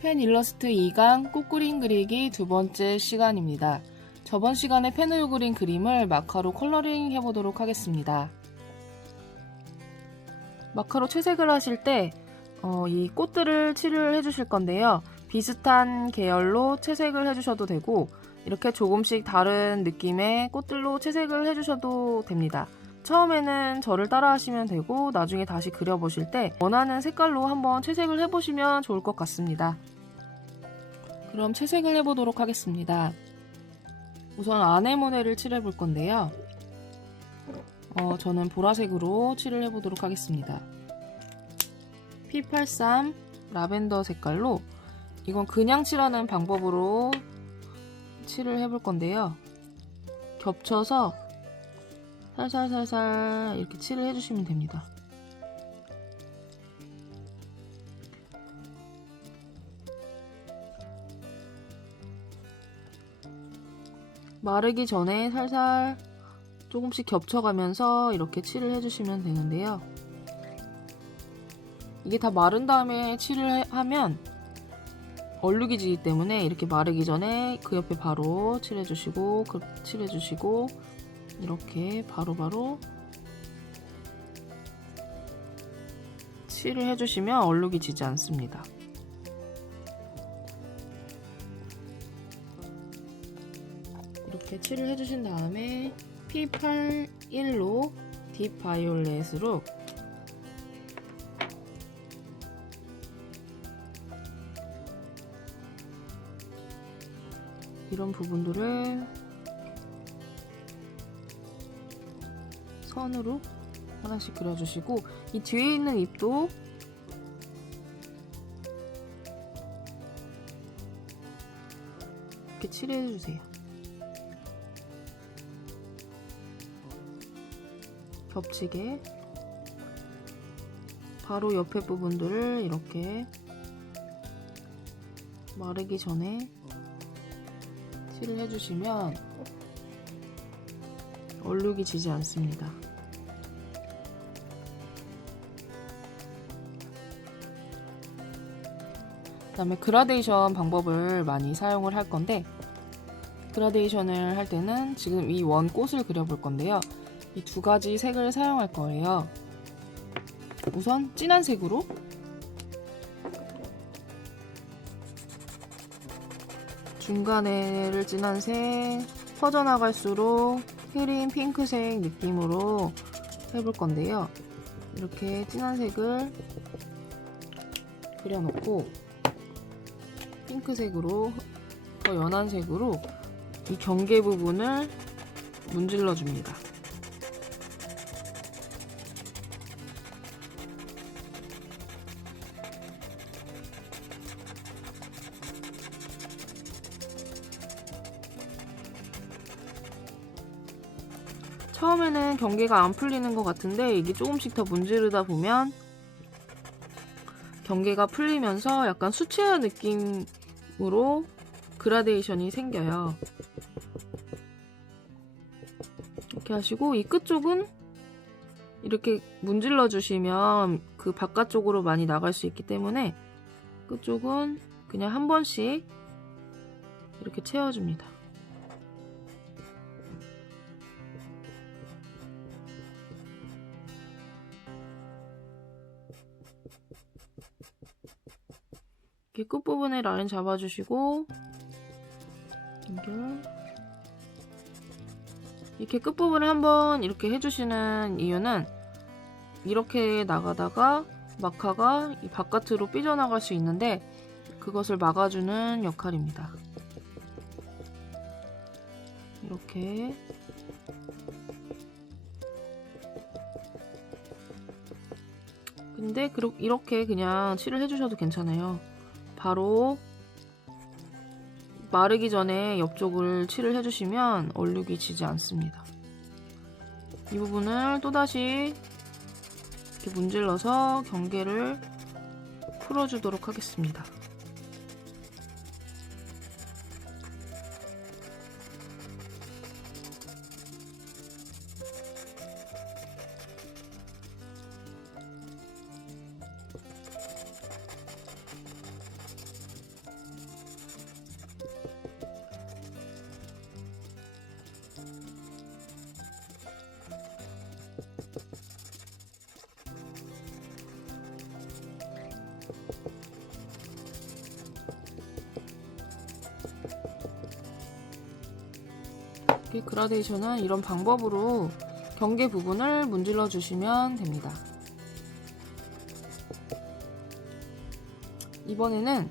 펜 일러스트 2강 꽃그림 그리기 두 번째 시간입니다. 저번 시간에 펜으로 그린 그림을 마카로 컬러링 해보도록 하겠습니다. 마카로 채색을 하실 때 이 꽃들을 칠을 해주실 건데요. 비슷한 계열로 채색을 해주셔도 되고 이렇게 조금씩 다른 느낌의 꽃들로 채색을 해주셔도 됩니다. 처음에는 저를 따라 하시면 되고 나중에 다시 그려보실 때 원하는 색깔로 한번 채색을 해보시면 좋을 것 같습니다. 그럼 채색을 해보도록 하겠습니다. 우선 아네모네를 칠해볼 건데요. 저는 보라색으로 칠을 해보도록 하겠습니다. P83 라벤더 색깔로 이건 그냥 칠하는 방법으로 칠을 해볼 건데요. 겹쳐서 살살살살 이렇게 칠을 해주시면 됩니다. 마르기 전에 살살 조금씩 겹쳐가면서 이렇게 칠을 해주시면 되는데요. 이게 다 마른 다음에 칠을 하면 얼룩이 지기 때문에 이렇게 마르기 전에 그 옆에 바로 칠해주시고 칠해주시고 이렇게 바로바로 칠을 해주시면 얼룩이 지지 않습니다. 이렇게 칠을 해주신 다음에 P81로 딥 바이올렛으로 이런 부분들을 선으로 하나씩 그려주시고 이 뒤에 있는 잎도 이렇게 칠해주세요. 겹치게 바로 옆에 부분들을 이렇게 마르기 전에 칠을 해주시면 얼룩이 지지 않습니다. 그 다음에 그라데이션 방법을 많이 사용을 할 건데 그라데이션을 할 때는 지금 이 원꽃을 그려볼 건데요. 이 두 가지 색을 사용할 거예요. 우선 진한 색으로 중간에를 진한 색, 퍼져나갈수록 흐린 핑크색 느낌으로 해볼 건데요. 이렇게 진한 색을 그려놓고 핑크색으로 더 연한 색으로 이 경계 부분을 문질러 줍니다. 처음에는 경계가 안 풀리는 것 같은데 이게 조금씩 더 문지르다 보면 경계가 풀리면서 약간 수채화 느낌으로 그라데이션이 생겨요. 이렇게 하시고 이 끝쪽은 이렇게 문질러 주시면 그 바깥쪽으로 많이 나갈 수 있기 때문에 끝쪽은 그냥 한 번씩 이렇게 채워줍니다. 이렇게 끝부분에 라인 잡아주시고 연결. 이렇게 끝부분을 한번 이렇게 해주시는 이유는 이렇게 나가다가 마카가 이 바깥으로 삐져나갈 수 있는데 그것을 막아주는 역할입니다. 이렇게 근데 이렇게 그냥 칠을 해주셔도 괜찮아요. 바로 마르기 전에 옆쪽을 칠을 해주시면 얼룩이 지지 않습니다. 이 부분을 또다시 이렇게 문질러서 경계를 풀어주도록 하겠습니다. 이렇게 그라데이션은 이런 방법으로 경계 부분을 문질러 주시면 됩니다. 이번에는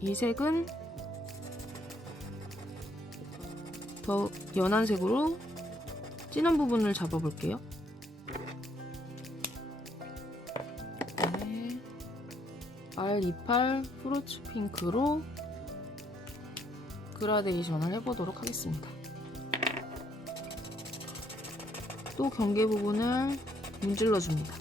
이 색은 더 연한 색으로 진한 부분을 잡아볼게요. 그다음에 R28 프루츠 핑크로 그라데이션을 해보도록 하겠습니다. 또 경계 부분을 문질러 줍니다.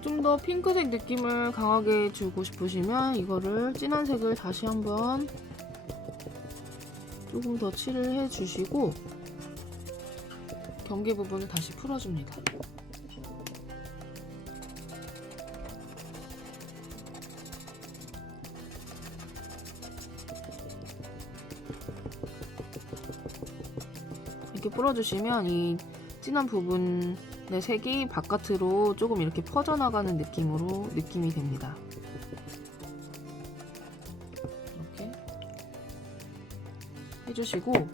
좀 더 핑크색 느낌을 강하게 주고 싶으시면 이거를 진한 색을 다시 한번 조금 더 칠을 해주시고 경계 부분을 다시 풀어줍니다. 이렇게 풀어주시면 이 진한 부분의 색이 바깥으로 조금 이렇게 퍼져나가는 느낌이 됩니다. 이렇게 해주시고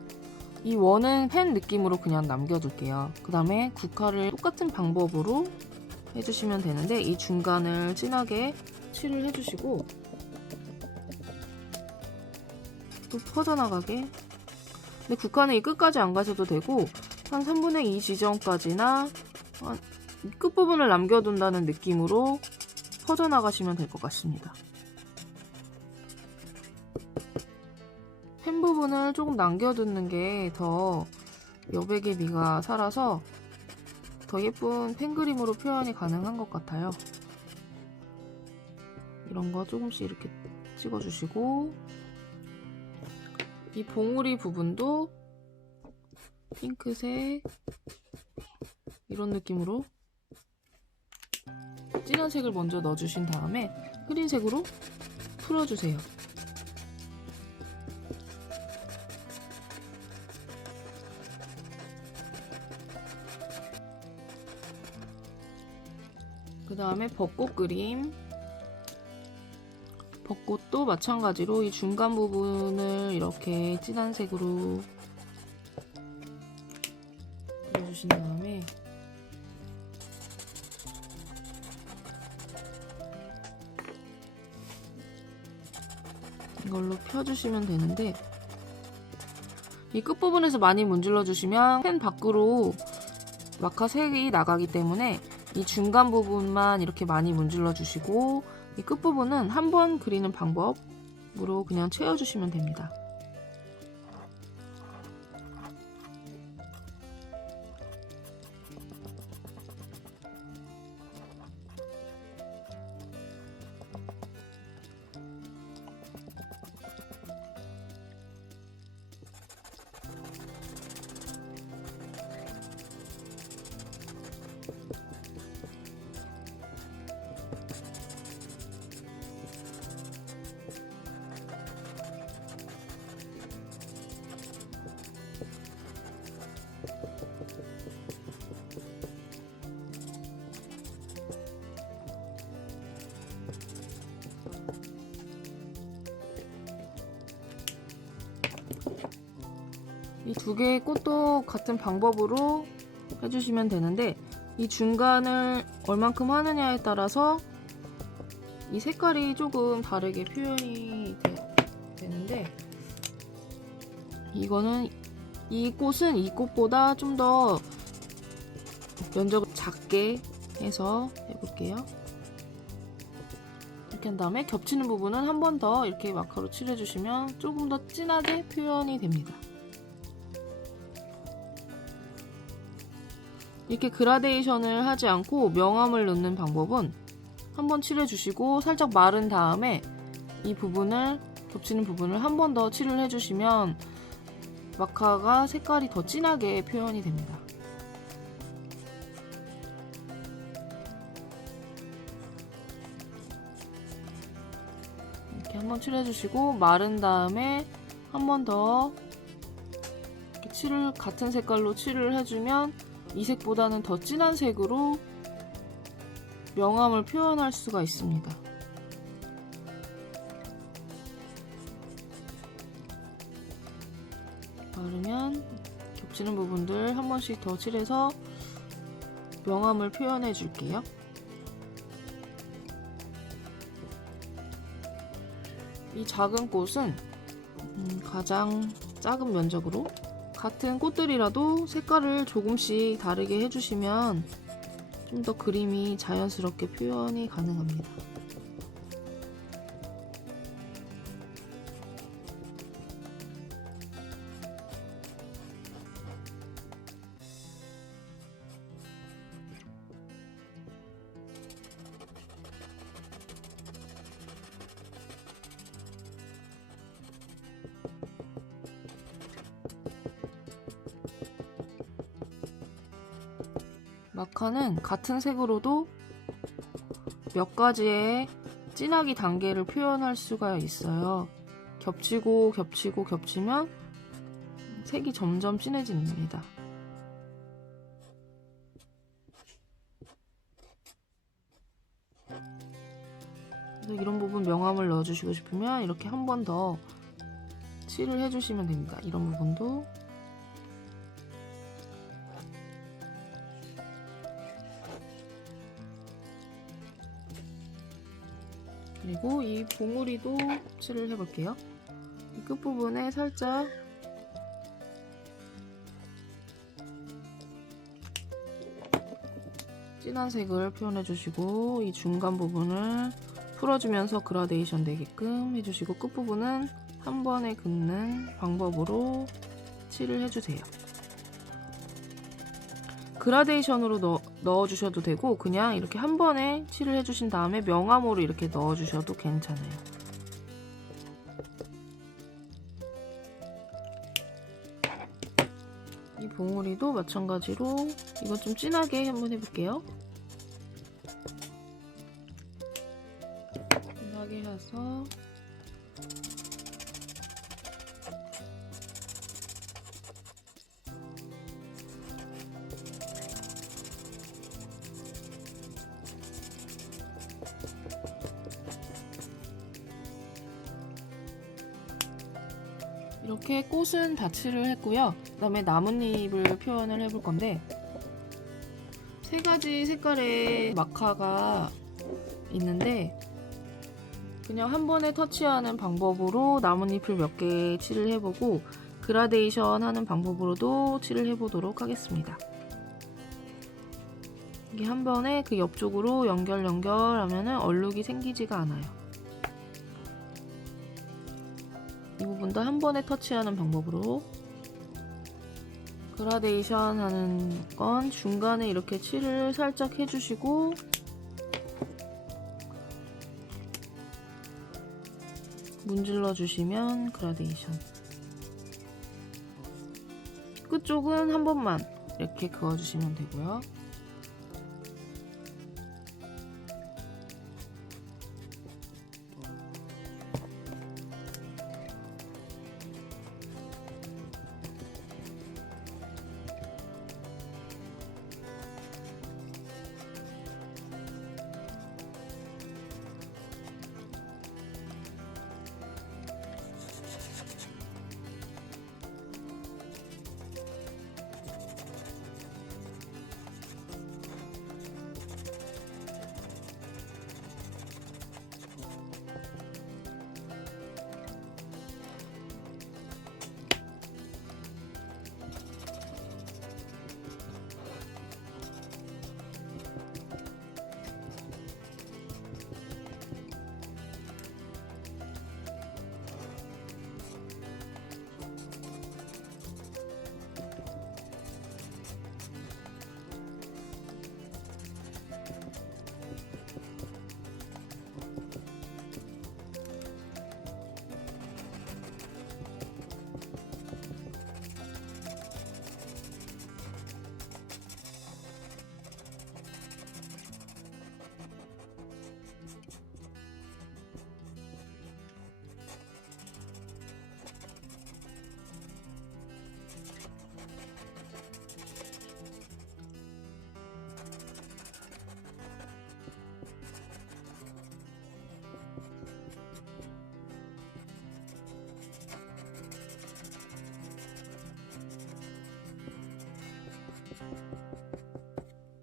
이 원은 펜 느낌으로 그냥 남겨둘게요. 그 다음에 국화를 똑같은 방법으로 해주시면 되는데 이 중간을 진하게 칠을 해주시고 또 퍼져나가게. 근데 국화는 이 끝까지 안 가셔도 되고 한 3분의 2 지점까지나 끝부분을 남겨둔다는 느낌으로 퍼져나가시면 될 것 같습니다. 펜 부분을 조금 남겨두는 게 더 여백의 미가 살아서 더 예쁜 펜 그림으로 표현이 가능한 것 같아요. 이런 거 조금씩 이렇게 찍어주시고 이 봉우리 부분도 핑크색 이런 느낌으로 진한 색을 먼저 넣어주신 다음에 흐린 색으로 풀어주세요. 그 다음에 벚꽃 그림. 벚꽃도 마찬가지로 이 중간 부분을 이렇게 진한 색으로 그려주신 다음에 이걸로 펴주시면 되는데 이 끝부분에서 많이 문질러 주시면 펜 밖으로 마카 색이 나가기 때문에 이 중간 부분만 이렇게 많이 문질러 주시고 이 끝부분은 한 번 그리는 방법으로 그냥 채워주시면 됩니다. 이 두 개의 꽃도 같은 방법으로 해주시면 되는데 이 중간을 얼만큼 하느냐에 따라서 이 색깔이 조금 다르게 표현이 되는데 이거는 이 꽃은 이 꽃보다 좀 더 면적을 작게 해서 해볼게요. 이렇게 한 다음에 겹치는 부분은 한 번 더 이렇게 마카로 칠해주시면 조금 더 진하게 표현이 됩니다. 이렇게 그라데이션을 하지 않고 명암을 넣는 방법은 한번 칠해 주시고 살짝 마른 다음에 이 부분을, 겹치는 부분을 한 번 더 칠을 해주시면 마카가 색깔이 더 진하게 표현이 됩니다. 이렇게 한번 칠해주시고 마른 다음에 한 번 더 칠을, 같은 색깔로 칠을 해주면 이 색보다는 더 진한 색으로 명암을 표현할 수가 있습니다. 마르면 겹치는 부분들 한 번씩 더 칠해서 명암을 표현해 줄게요. 이 작은 꽃은 가장 작은 면적으로, 같은 꽃들이라도 색깔을 조금씩 다르게 해주시면 좀 더 그림이 자연스럽게 표현이 가능합니다. 마카는 같은 색으로도 몇 가지의 진하기 단계를 표현할 수가 있어요. 겹치고 겹치고 겹치면 색이 점점 진해집니다. 그래서 이런 부분 명암을 넣어주시고 싶으면 이렇게 한 번 더 칠을 해주시면 됩니다. 이런 부분도. 그리고 이 봉우리도 칠을 해볼게요. 이 끝부분에 살짝 진한 색을 표현해 주시고 이 중간 부분을 풀어주면서 그라데이션 되게끔 해주시고 끝부분은 한 번에 긋는 방법으로 칠을 해주세요. 그라데이션으로 넣어주셔도 되고 그냥 이렇게 한 번에 칠을 해주신 다음에 명암으로 이렇게 넣어주셔도 괜찮아요. 이 봉우리도 마찬가지로 이거 좀 진하게 한번 해볼게요. 진하게 해서 이렇게 꽃은 다 칠을 했고요. 그 다음에 나뭇잎을 표현을 해볼 건데, 세 가지 색깔의 마카가 있는데 그냥 한 번에 터치하는 방법으로 나뭇잎을 몇 개 칠을 해보고 그라데이션 하는 방법으로도 칠을 해보도록 하겠습니다. 이게 한 번에 그 옆쪽으로 연결하면 얼룩이 생기지가 않아요. 이 부분도 한 번에 터치하는 방법으로. 그라데이션 하는 건 중간에 이렇게 칠을 살짝 해주시고 문질러 주시면 그라데이션. 끝쪽은 한 번만 이렇게 그어주시면 되고요.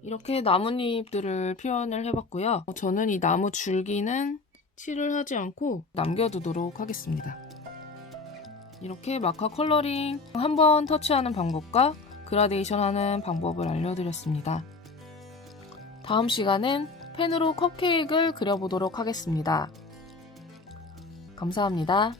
이렇게 나뭇잎들을 표현을 해봤고요. 저는 이 나무 줄기는 칠을 하지 않고 남겨두도록 하겠습니다. 이렇게 마카 컬러링 한번 터치하는 방법과 그라데이션 하는 방법을 알려드렸습니다. 다음 시간엔 펜으로 컵케이크를 그려보도록 하겠습니다. 감사합니다.